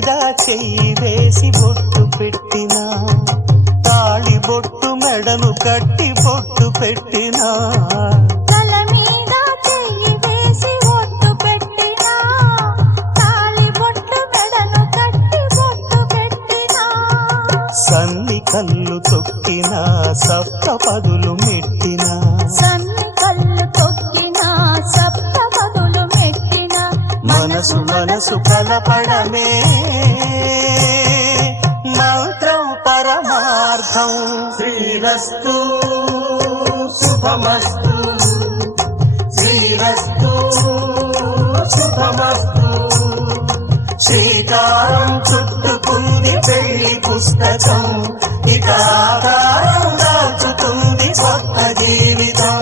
మీద చెయ్యి వేసి బొట్టు పెట్టినా, తాళి బొట్టు మెడను కట్టి బొట్టు పెట్టినా, తల మీద చెయ్యి వేసి బొట్టు పెట్టినా, తాళి బొట్టు మెడను కట్టి బొట్టు పెట్టినా, సన్ని కళ్ళు తొక్కినా సప్త పదులు మెట్టినా, సన్ని కళ్ళు తొక్కినా సప్త పదులు మెట్టినా, మనసు మనసు కలపడమే మంత్రం పరమార్థం. శ్రీరస్తు శుభమస్తు, శ్రీరస్తు శుభమస్తు. శ్రీకారం చుట్టుకుంది పెళ్లి పుస్తకం, ఇక ఆకారం దాచుతుంది కొత్త జీవితం.